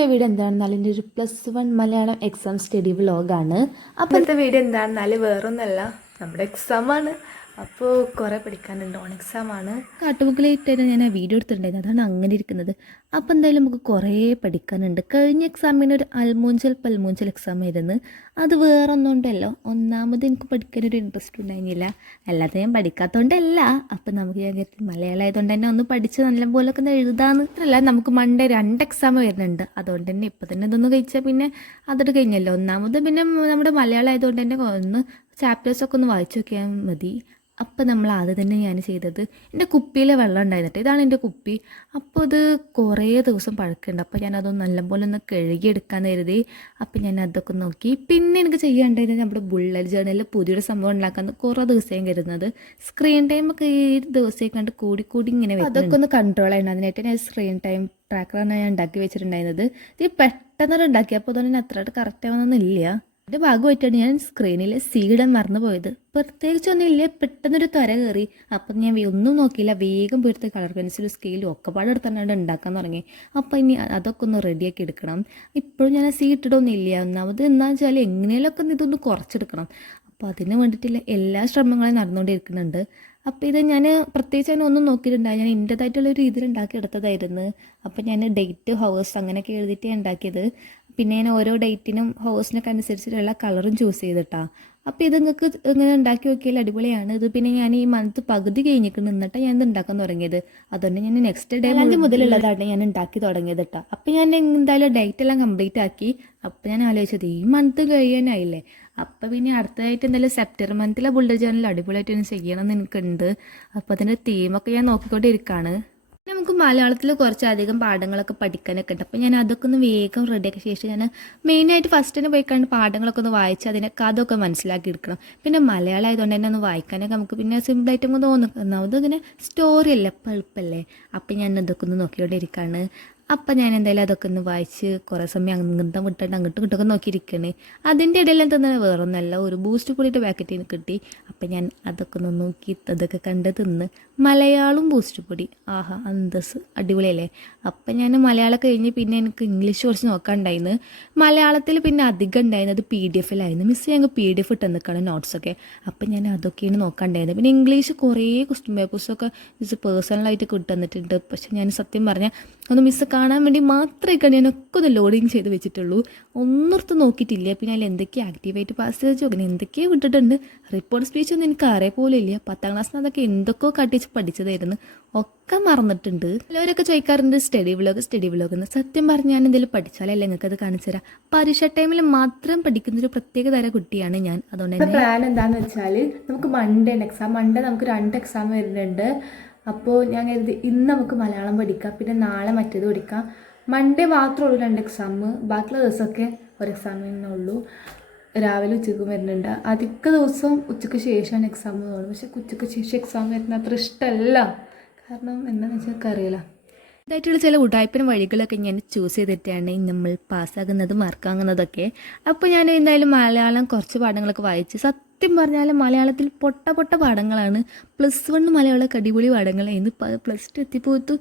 ഇന്നത്തെ വീഡിയോ എന്താണെന്നാൽ എൻ്റെ ഒരു +1 മലയാളം എക്സാം സ്റ്റഡി വ്ലോഗാണ്. അപ്പോൾ ഇന്നത്തെ വീഡിയോ എന്താണെന്നാൽ വേറൊന്നല്ല, നമ്മുടെ എക്സാമാണ്. അപ്പോൾ കുറേ പഠിക്കാനുണ്ട്, ഓൺ എക്സാമാണ്. കാട്ടുബുക്കിലായിട്ടാണ് ഞാൻ ആ വീഡിയോ എടുത്തിട്ടുണ്ടായിരുന്നത്, അതാണ് അങ്ങനെ ഇരിക്കുന്നത്. അപ്പോൾ എന്തായാലും നമുക്ക് കുറേ പഠിക്കാനുണ്ട്. കഴിഞ്ഞ എക്സാമിന് ഒരു പൽമൂഞ്ചൽ എക്സാം ആയിരുന്നു. അത് വേറൊന്നുണ്ടല്ലോ, ഒന്നാമത് എനിക്ക് പഠിക്കാനൊരു ഇൻട്രസ്റ്റ് ഉണ്ടായിരുന്നില്ല, അല്ലാതെ ഞാൻ പഠിക്കാത്തതുകൊണ്ടല്ല. അപ്പം നമുക്ക് ഞാൻ കരുതി മലയാളം ആയതുകൊണ്ട് തന്നെ ഒന്ന് പഠിച്ച് നല്ലപോലെ ഒക്കെ ഒന്ന് എഴുതാമെന്ന്. അല്ല, നമുക്ക് മൺഡേ 2 എക്സാം വരുന്നുണ്ട്. അതുകൊണ്ട് തന്നെ ഇപ്പം തന്നെ ഇതൊന്ന് കഴിച്ചാൽ പിന്നെ അതൊട്ട് കഴിഞ്ഞല്ലോ. ഒന്നാമത് പിന്നെ നമ്മുടെ മലയാളം ആയതുകൊണ്ട് തന്നെ ഒന്ന് ചാപ്റ്റേഴ്സൊക്കെ ഒന്ന് വായിച്ചു നോക്കിയാൽ മതി. അപ്പം നമ്മൾ ആദ്യം തന്നെ ഞാൻ ചെയ്തത്, എൻ്റെ കുപ്പിയിലെ വെള്ളം ഉണ്ടായിരുന്നിട്ട്, ഇതാണ് എൻ്റെ കുപ്പി. അപ്പോൾ ഇത് കുറേ ദിവസം പഴക്കമുണ്ട്. അപ്പോൾ ഞാനതൊന്ന് നല്ലപോലെ ഒന്ന് കഴുകിയെടുക്കാമെന്ന് കരുതി. അപ്പം ഞാൻ അതൊക്കെ നോക്കി. പിന്നെ എനിക്ക് ചെയ്യാണ്ടായിരുന്നത് നമ്മുടെ ബുള്ളറ്റ് ജേർണലിൽ പുതിയൊരു സംഭവം ഉണ്ടാക്കാൻ കുറേ ദിവസം കരുതുന്നത്. സ്ക്രീൻ ടൈമൊക്കെ ഈ ദിവസം കണ്ട് കൂടി ഇങ്ങനെ വരും. അതൊക്കെ ഒന്ന് കൺട്രോൾ ചെയ്യണം. അതിനായിട്ട് ഞാൻ സ്ക്രീൻ ടൈം ട്രാക്കറാണ് ഞാൻ ഉണ്ടാക്കി വെച്ചിട്ടുണ്ടായിരുന്നത്. ഇത് പെട്ടെന്ന് ഉണ്ടാക്കി, അപ്പോൾ അതുകൊണ്ട് അത്രയായിട്ട് കറക്റ്റ് ആവുന്നൊന്നുമില്ല. അതിൻ്റെ ഭാഗമായിട്ടാണ് ഞാൻ സ്ക്രീനിൽ സീഡൻ മറന്നു പോയത്. പ്രത്യേകിച്ചൊന്നും ഇല്ല, പെട്ടെന്നൊരു ത്വര കയറി. അപ്പം ഞാൻ ഒന്നും നോക്കിയില്ല, വേഗം പോയിട്ട് കളർ പെൻസിലും സ്കെയിലും ഒക്കെ പാടെ എടുത്തുകൊണ്ട് ഉണ്ടാക്കാൻ തുടങ്ങി. അപ്പം ഇനി അതൊക്കെ ഒന്ന് റെഡിയാക്കി എടുക്കണം. ഇപ്പോഴും ഞാൻ സീ ഇട്ടിട്ടൊന്നും ഇല്ല. ഒന്നാമത് എന്താണെന്ന് വെച്ചാൽ എങ്ങനെയൊക്കെ ഇതൊന്ന് കുറച്ചെടുക്കണം. അപ്പോൾ അതിന് വേണ്ടിയിട്ടുള്ള എല്ലാ ശ്രമങ്ങളും നടന്നുകൊണ്ടിരിക്കുന്നുണ്ട്. അപ്പോൾ ഇത് ഞാൻ പ്രത്യേകിച്ച് അതിന് ഒന്നും നോക്കിയിട്ടുണ്ടായി, ഞാൻ എൻ്റേതായിട്ടുള്ള രീതിയിൽ ഉണ്ടാക്കിയെടുത്തതായിരുന്നു. അപ്പോൾ ഞാൻ ഡേറ്റ്, ഹവേഴ്സ് അങ്ങനെയൊക്കെ എഴുതിയിട്ട് ഉണ്ടാക്കിയത്. പിന്നെ ഞാൻ ഓരോ ഡേറ്റിനും ഹവേഴ്സിനൊക്കെ അനുസരിച്ചിട്ടുള്ള കളറും ചൂസ് ചെയ്തിട്ടാണ്. അപ്പോൾ ഇത് നിങ്ങൾക്ക് ഇങ്ങനെ ഉണ്ടാക്കി നോക്കിയാൽ അടിപൊളിയാണ്. ഇത് പിന്നെ ഞാൻ ഈ മന്ത് പകുതി കഴിഞ്ഞിട്ട് നിന്നിട്ട് ഞാൻ ഇത് ഉണ്ടാക്കാൻ തുടങ്ങിയത്. അതുകൊണ്ട് ഞാൻ നെക്സ്റ്റ് ഡേ മുതലുള്ളതാണ് ഞാൻ ഉണ്ടാക്കി തുടങ്ങിയത് കേട്ടോ. അപ്പോൾ ഞാൻ എന്തായാലും ഡേറ്റ് എല്ലാം കംപ്ലീറ്റ് ആക്കി. അപ്പോൾ ഞാൻ ആലോചിച്ചത് ഈ മന്ത് കഴിയാനായില്ലേ, അപ്പോൾ പിന്നെ അടുത്തതായിട്ട് എന്തായാലും സെപ്റ്റംബർ മന്തിലെ ബുള്ളറ്റ് ജേർണൽ അടിപൊളിയായിട്ട് ഞാൻ ചെയ്യണമെന്ന് എനിക്കുണ്ട്. അപ്പോൾ അതിൻ്റെ തീമൊക്കെ ഞാൻ നോക്കിക്കൊണ്ടിരിക്കുകയാണ്. നമുക്ക് മലയാളത്തിൽ കുറച്ചധികം പാഠങ്ങളൊക്കെ പഠിക്കാനൊക്കെ ഉണ്ട്. അപ്പോൾ ഞാൻ അതൊക്കെ ഒന്ന് വേഗം റെഡിയാക്കിയ ശേഷം ഞാൻ മെയിനായിട്ട് ഫസ്റ്റ് തന്നെ പോയിക്കാണ്ട് പാഠങ്ങളൊക്കെ ഒന്ന് വായിച്ച് അതിനെ കഥയൊക്കെ മനസ്സിലാക്കി എടുക്കണം. പിന്നെ മലയാളം ആയതുകൊണ്ട് തന്നെ ഒന്ന് വായിക്കാനൊക്കെ നമുക്ക് പിന്നെ സിമ്പിളായിട്ട് നമുക്ക് തോന്നും. ഒന്നാമത് ഇങ്ങനെ സ്റ്റോറി അല്ലേ, എളുപ്പമല്ലേ. അപ്പം ഞാൻ അതൊക്കെ ഒന്ന് നോക്കിക്കൊണ്ടിരിക്കുകയാണ്. അപ്പം ഞാൻ എന്തായാലും അതൊക്കെ ഒന്ന് വായിച്ച് കുറേ സമയം അങ്ങോട്ടും വിട്ടിട്ട് അങ്ങോട്ടും ഇങ്ങോട്ടൊക്കെ നോക്കിയിരിക്കണേ. അതിൻ്റെ ഇടയിൽ തന്നെ വേറൊന്നല്ല, ഒരു ബൂസ്റ്റ് പൊടിയുടെ പാക്കറ്റ് എനിക്ക് കിട്ടി. അപ്പം ഞാൻ അതൊക്കെ ഒന്ന് നോക്കി അതൊക്കെ കണ്ട് തിന്ന്. മലയാളം ബൂസ്റ്റ് പൊടി, ആഹാ അന്തസ്, അടിപൊളിയല്ലേ. അപ്പം ഞാൻ മലയാളം കഴിഞ്ഞ് പിന്നെ എനിക്ക് ഇംഗ്ലീഷ് കുറച്ച് നോക്കാനുണ്ടായിരുന്നു. മലയാളത്തിൽ പിന്നെ അധികം ഉണ്ടായിരുന്നത് PDF-ലായിരുന്നു. മിസ് ഞങ്ങൾക്ക് PDF ഇട്ട് നിൽക്കണം നോട്ട്സൊക്കെ. അപ്പം ഞാൻ അതൊക്കെയാണ് നോക്കാനുണ്ടായിരുന്നത്. പിന്നെ ഇംഗ്ലീഷ് കുറേ ക്വസ്റ്റ്യൻ പേപ്പേഴ്സൊക്കെ മിസ് പേഴ്സണലായിട്ട് കിട്ടുന്നിട്ടുണ്ട്. പക്ഷെ ഞാൻ സത്യം പറഞ്ഞാൽ ഒന്ന് മിസ് കാണാൻ വേണ്ടി മാത്രമേ ഞാനൊക്കെ ഒന്ന് ലോഡിങ് ചെയ്ത് വെച്ചിട്ടുള്ളൂ. ഒന്നിടത്ത് നോക്കിയിട്ടില്ല. പിന്നെ അതിൽ എന്തൊക്കെയാണ് ആക്റ്റീവായിട്ട് പാസ് ചെയ്ത് നോക്കണം, എന്തൊക്കെയോ വിട്ടിട്ടുണ്ട്. റിപ്പോർട്ട് സ്പീച്ച് ഒന്നും എനിക്ക് അറിയ പോലും ഇല്ല. 10ാം ക്ലാസ്സിന് അതൊക്കെ എന്തൊക്കെയോ കാട്ടിച്ച് പഠിച്ചതായിരുന്നു, ഒക്കെ മറന്നിട്ടുണ്ട്. എല്ലാവരൊക്കെ ചോദിക്കാറുണ്ട് സ്റ്റഡി വ്ലോഗ് എന്ന്. സത്യം പറഞ്ഞാൽ ഞാൻ എന്തെങ്കിലും പഠിച്ചാലല്ലേ നിങ്ങൾക്ക് അത് കാണിച്ചു തരാം. പരീക്ഷ ടൈമിൽ മാത്രം പഠിക്കുന്നൊരു പ്രത്യേക തരം കുട്ടിയാണ് ഞാൻ. അതുകൊണ്ട് തന്നെ പ്ലാൻ എന്താണെന്ന് വെച്ചാൽ നമുക്ക് മൺഡേ നമുക്ക് 2 എക്സാം വരുന്നുണ്ട്. അപ്പോൾ ഞാൻ കരുതി ഇന്ന് നമുക്ക് മലയാളം പഠിക്കാം, പിന്നെ നാളെ മറ്റേത് പഠിക്കാം. മൺഡേ മാത്രമേ ഉള്ളൂ 2 എക്സാം, ബാക്കിയുള്ള ദിവസമൊക്കെ ഒരു എക്സാമിനേ ഉള്ളൂ. രാവിലെ ഉച്ചയ്ക്കും വരുന്നുണ്ട്. അധിക ദിവസം ഉച്ചയ്ക്ക് ശേഷമാണ് എക്സാം തോന്നുന്നു. പക്ഷെ ഉച്ചയ്ക്ക് ശേഷം എക്സാം വരുന്ന അത്ര ഇഷ്ടമല്ല. കാരണം എന്താണെന്ന് വെച്ചാൽ അറിയില്ല, ഇതായിട്ടുള്ള ചില ഉടായ്പിന് വഴികളൊക്കെ ഞാൻ ചൂസ് ചെയ്തിട്ടാണ് നമ്മൾ പാസ്സാകുന്നത്, മാർക്കാകുന്നതൊക്കെ. അപ്പോൾ ഞാൻ എന്തായാലും മലയാളം കുറച്ച് പാഠങ്ങളൊക്കെ വായിച്ച്, സത്യം പറഞ്ഞാൽ മലയാളത്തിൽ പൊട്ട പാഠങ്ങളാണ്. +1 മലയാളമൊക്കെ അടിപൊളി പാഠങ്ങളായിരുന്നു. +2 എത്തിപ്പോത്തു.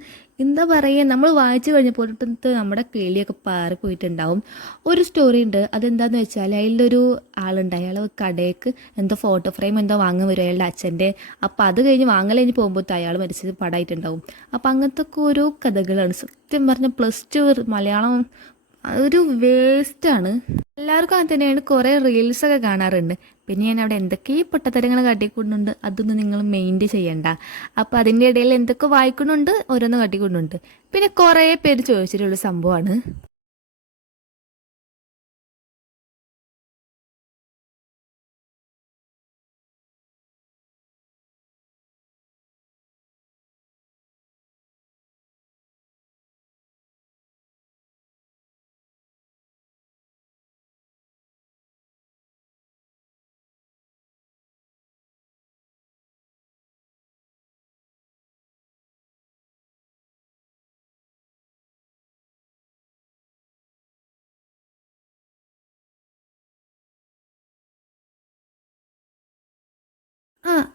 എന്താ പറയുക, നമ്മൾ വായിച്ചു കഴിഞ്ഞപ്പോഴത്തെ നമ്മുടെ കേളിയൊക്കെ പാറിപ്പോയിട്ടുണ്ടാവും. ഒരു സ്റ്റോറി ഉണ്ട്, അതെന്താണെന്ന് വെച്ചാൽ അതിലൊരു ആളുണ്ട്, അയാൾ കടയ്ക്ക് എന്തോ ഫോട്ടോ ഫ്രെയിം എന്തോ വാങ്ങാൻ വരും അയാളുടെ അച്ഛൻ്റെ. അപ്പോൾ അത് കഴിഞ്ഞ് വാങ്ങൽ കഴിഞ്ഞ് പോകുമ്പോഴത്തെ അയാൾ മരിച്ചത് പടമായിട്ടുണ്ടാവും. അപ്പോൾ അങ്ങനത്തെ ഒക്കെ ഓരോ കഥകളാണ്. സത്യം പറഞ്ഞാൽ +2 മലയാളം ഒരു വേസ്റ്റാണ്. എല്ലാവർക്കും അങ്ങനെ തന്നെയാണ്. കുറേ റീൽസൊക്കെ കാണാറുണ്ട്. പിന്നെ ഞാൻ അവിടെ എന്തൊക്കെ പൊട്ടത്തരങ്ങൾ കാട്ടിക്കൊണ്ടുണ്ട്, അതൊന്നും നിങ്ങൾ മെയിൻറ്റെയിൻ ചെയ്യണ്ട. അപ്പോൾ അതിൻ്റെ ഇടയിൽ എന്തൊക്കെ വായിക്കുന്നുണ്ട്, ഓരോന്ന് കാട്ടിക്കൊണ്ടുണ്ട്. പിന്നെ കുറേ പേര് ചോദിച്ചിട്ടുള്ള സംഭവമാണ്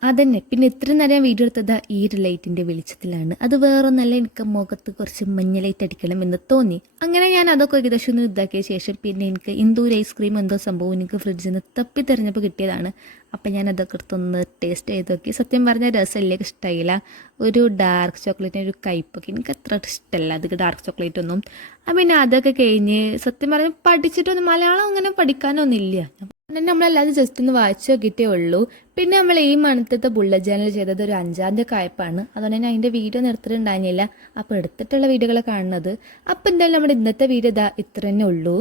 അതന്നെ. പിന്നെ ഇത്രയും നേരം ഞാൻ വീഡിയോ എടുത്തത് ഈ ഒരു ലൈറ്റിൻ്റെ വെളിച്ചത്തിലാണ്. അത് വേറൊന്നല്ല, എനിക്ക് മുഖത്ത് കുറച്ച് മഞ്ഞ ലൈറ്റ് അടിക്കണം എന്ന് തോന്നി. അങ്ങനെ ഞാൻ അതൊക്കെ ഏകദേശം ഒന്ന് ഇതാക്കിയ ശേഷം പിന്നെ എനിക്ക് ഇന്ദൂർ ഐസ്ക്രീം എന്തോ സംഭവം എനിക്ക് ഫ്രിഡ്ജിൽ നിന്ന് തപ്പി തെരഞ്ഞപ്പോൾ കിട്ടിയതാണ്. അപ്പം ഞാൻ അതൊക്കെ എടുത്തൊന്ന് ടേസ്റ്റ് ചെയ്ത് നോക്കി. സത്യം പറഞ്ഞാൽ രസമില്ലേക്ക് ഇഷ്ടമായില്ല. ഒരു ഡാർക്ക് ചോക്ലേറ്റിന് ഒരു കയ്പ്പൊക്കെ എനിക്ക് അത്ര ഇഷ്ടമല്ല അത് ഡാർക്ക് ചോക്ലേറ്റ് ഒന്നും. പിന്നെ അതൊക്കെ കഴിഞ്ഞ് സത്യം പറഞ്ഞാൽ പഠിച്ചിട്ടൊന്നും മലയാളം അങ്ങനെ പഠിക്കാനൊന്നുമില്ല. പിന്നെ നമ്മളല്ലാതെ ജസ്റ്റ് ഒന്ന് വായിച്ചു നോക്കിയിട്ടേ ഉള്ളൂ. പിന്നെ നമ്മൾ ഈ മണത്തത്തെ ബുള്ളറ്റ് ചാനൽ ചെയ്തത് ഒരു 5-ാം തീയതി ആയപ്പാണ്. അതുകൊണ്ട് തന്നെ അതിൻ്റെ വീഡിയോ നിർത്തിയിട്ടുണ്ടായിരുന്നില്ല. അപ്പോൾ എടുത്തിട്ടുള്ള വീഡിയോകളെ കാണുന്നത്. അപ്പോൾ എന്തായാലും നമ്മുടെ ഇന്നത്തെ വീഡിയോ ഇതാ ഇത്ര തന്നെ ഉള്ളൂ.